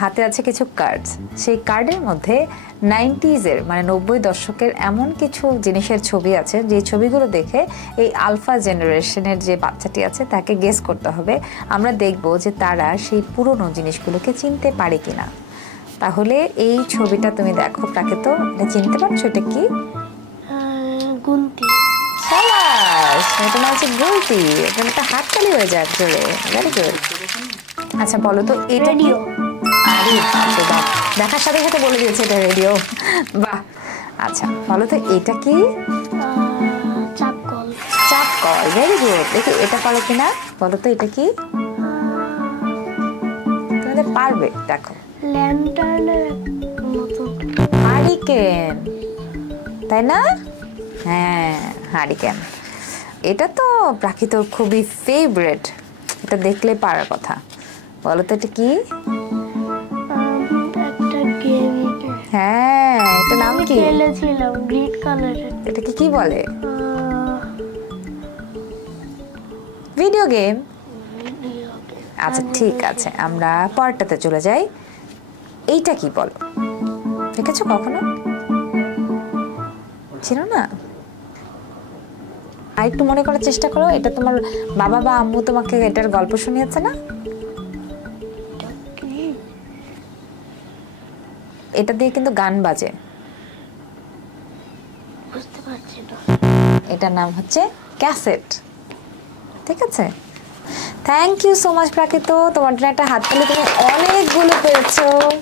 হাতে আছে কিছু কার্ড, সেই কার্ডের মধ্যে 90s-এর মানে 90 দশকের এমন কিছু জিনিসের ছবি আছে যে ছবিগুলো দেখে এই আলফা জেনারেশনের যে বাচ্চাটি আছে তাকে গেস করতে হবে। আমরা দেখব যে তারা সেই পুরনো জিনিসগুলোকে চিনতে পারে কিনা। তাহলে এই ছবিটা তুমি দেখো প্রাকৃত, এটা চিনতে পারছো এটা কি? গুলতি। সাবাস, তোমার হচ্ছে গুলতি। এটা একটা হাততালি হয়ে যায় জোরে। Very good. আচ্ছা বলো তো এটা কি? আরে বাপরে বাপ, দেখার সাথে সাথে বলে দিয়েছে এটা রেডিও। বাহ। আচ্ছা বলো তো এটা কি? চাপকল। চাপকল, ভেরি গুড। দেখি এটা পারো কিনা, বলো তো এটা কি? তুমি পারবে, দেখো। ল্যান্টার্নের মতো। হারিকেন, তাই না? হ্যাঁ, হারিকেন। এটা তো প্রাকৃতর খুবই ফেভারিট, এটা দেখলে পারার কথা। বলো তো এটা কি? একটা গেম। হ্যাঁ, এটা নাম কি? খেলেছিলাম, গ্রিন কালারের। এটাকে কি বলে? Video game. আচ্ছা ঠিক আছে, আমরা পরেরটাতে চলে যাই। এইটা কি বলো? দেখেছো কখনো? ছিল না? আর একটু মনে করার চেষ্টা করো, এটা তোমার বাবা বা আম্মু তোমাকে এটার গল্প শুনিয়েছে না? এটা দিয়ে কিন্তু গান বাজে। বুঝতে পারছি না। এটার নাম হচ্ছে ক্যাসেট। ঠিক আছে, থ্যাংক ইউ সো মাচ প্রাকৃত, তোমার জন্য একটা হাততালি, তুমি অনেকগুলো পেরেছো।